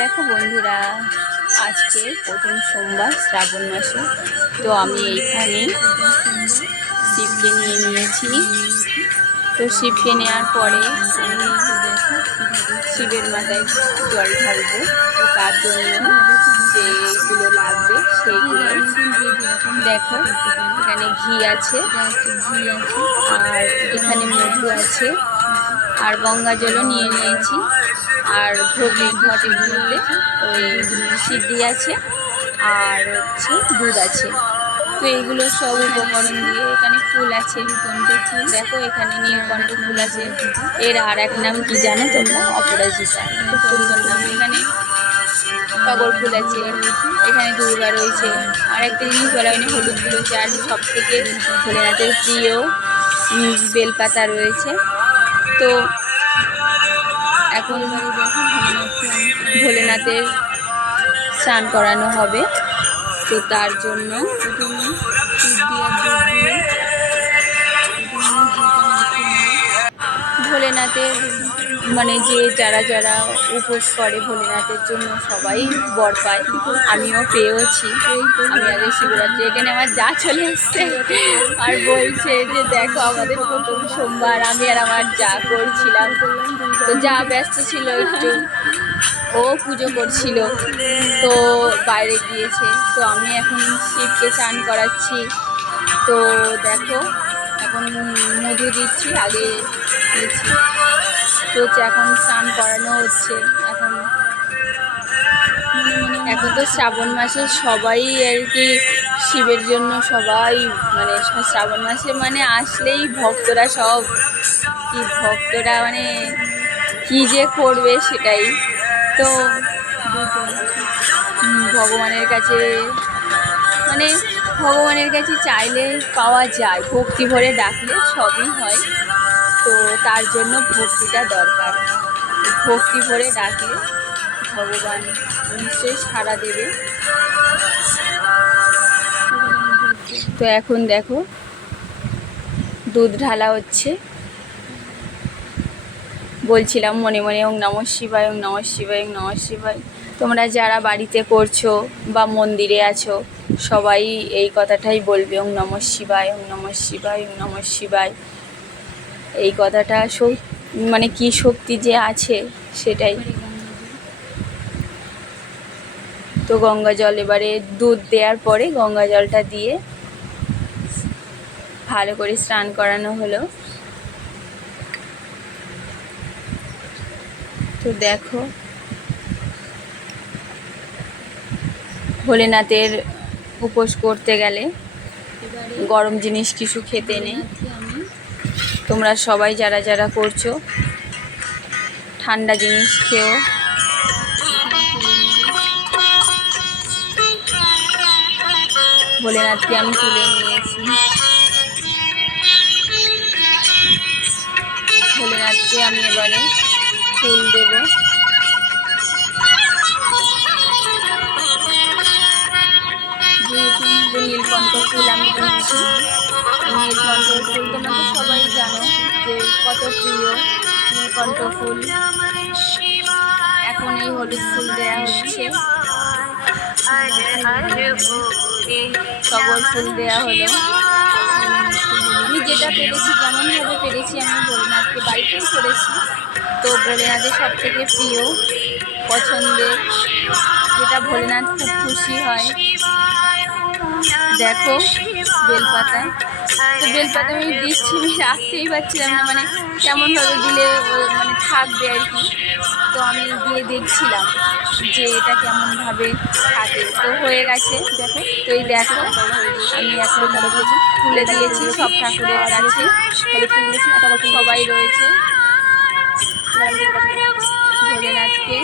দেখো বন্ধুরা, আজকে প্রথম সোমবার শ্রাবণ মাসে। তো আমি এইখানে শিবকে নিয়ে নিয়েছি। তো শিবকে নেওয়ার পরে আমি শিবের মাথায় জল ঢালবো। তো তার জন্য যেগুলো লাগবে সেইগুলো দেখো, এখানে ঘি আছে, আর এখানে মধু আছে, আর গঙ্গা জলও নিয়ে নিয়েছি, আর ঘটের মধ্যে ওই সিদ্ধি আছে, আর হচ্ছে দুধ আছে। তো এইগুলো সব উপকরণ দিয়ে, এখানে ফুল আছে, দেখো এখানে নীলকণ্ঠ ফুল আছে, এর আর এক নাম কি জানো তোমরা? অপরাজিতা, খুব সুন্দর নাম। এখানে টগর ফুল আছে, এখানে দুর্বা রয়েছে, আর একটা জিনিস বলা হয়নি, হলুদ ফুল হচ্ছে, আর সব থেকে ভোলেনাথের প্রিয় বেলপাতা রয়েছে। তো এখন ভোলেনাথের স্নান করানো হবে। তো তার জন্য ভোলেনাথের মানে যারা যারা উপোস করে ভোলেনাথের জন্য সবাই বর পায়, আমিও পেয়েওছি। আমি আগে শিবরাত্রি, এখানে আমার যা চলে এসছে আর বলছে যে দেখো আমাদের প্রথম সোমবার, আমি আর আমার যা করছিলাম। তো যা ব্যস্ত ছিল একটু, ও পুজো করছিল, তো বাইরে গিয়েছে। তো আমি এখন শিবকে স্নান করাচ্ছি। তো দেখো এখন মধু দিচ্ছি, আগে দিয়েছি। তো হচ্ছে এখন স্নান করানো হচ্ছে। এখন তো শ্রাবণ মাসে সবাই আর কি শিবের জন্য সবাই, মানে শ্রাবণ মাসে মানে আসলেই ভক্তরা সব ভক্তরা মানে কি যে করবে সেটাই। তো ভগবানের কাছে মানে ভগবানের কাছে চাইলে পাওয়া যায়, ভক্তি ভরে ডাকলে সবই হয়। তো তার জন্য ভক্তিটা দরকার, ভক্তি ভরে ডাকলে ভগবান নিশ্চয়ই সাড়া দেবে। তো এখন দেখো দুধ ঢালা হচ্ছে। বলছিলাম মনে মনে ওং নমঃ শিবায়, ওং নমঃ শিবায়, ওং নমঃ শিবায়। তোমরা যারা বাড়িতে করছো বা মন্দিরে আছো সবাই এই কথাটাই বলবে, ওং নমঃ শিবায়, ওং নমঃ শিবায়, ওং নমঃ শিবায়। এই কথাটা মানে কি শক্তি যে আছে সেটাই। তো গঙ্গা জল এবারে দুধ দেওয়ার পরে গঙ্গা জলটা দিয়ে ভালো করে স্নান করানো হলো। তো দেখো ভোলেনাথের উপোস করতে গেলে গরম জিনিস কিছু খেতে নেই। তোমরা সবাই যারা যারা করছো ঠান্ডা জিনিস খেও। ভোলেনাথকে আমি তুলে নিয়েছি। ভোলেনাথকে আমি এবারে ফুল দেব। নীলকণ্ঠ ফুল আমি দিচ্ছি। নীলকণ্ঠ ফুল তোমরা তো সবাই জানো যে কত প্রিয় নীলকণ্ঠ ফুল। এখন এই হলুদ ফুল দেওয়া হচ্ছে, টগর ফুল দেওয়া হলো। আমি যেটা পেরেছি, যেমনভাবে পেরেছি আমি ভোলেনাথকে বাড়িতেই করেছি। তো ভোলেনাথের সব থেকে প্রিয় পছন্দের, যেটা ভোলেনাথ খুব খুশি হয়। দেখো বেলপাতা, তো বেলপাতা আমি দিচ্ছি, আমি রাখতেই পারছিলাম না, মানে কেমনভাবে দিলে মানে থাকবে আর কি। তো আমি দিয়ে দেখছিলাম যে এটা কেমনভাবে থাকে। তো হয়ে গেছে দেখো। তো এই দেখো আমি এখন তুলে দিয়েছি সব ঠাকুরের কাছে, সবাই রয়েছে ভোলেনাথকে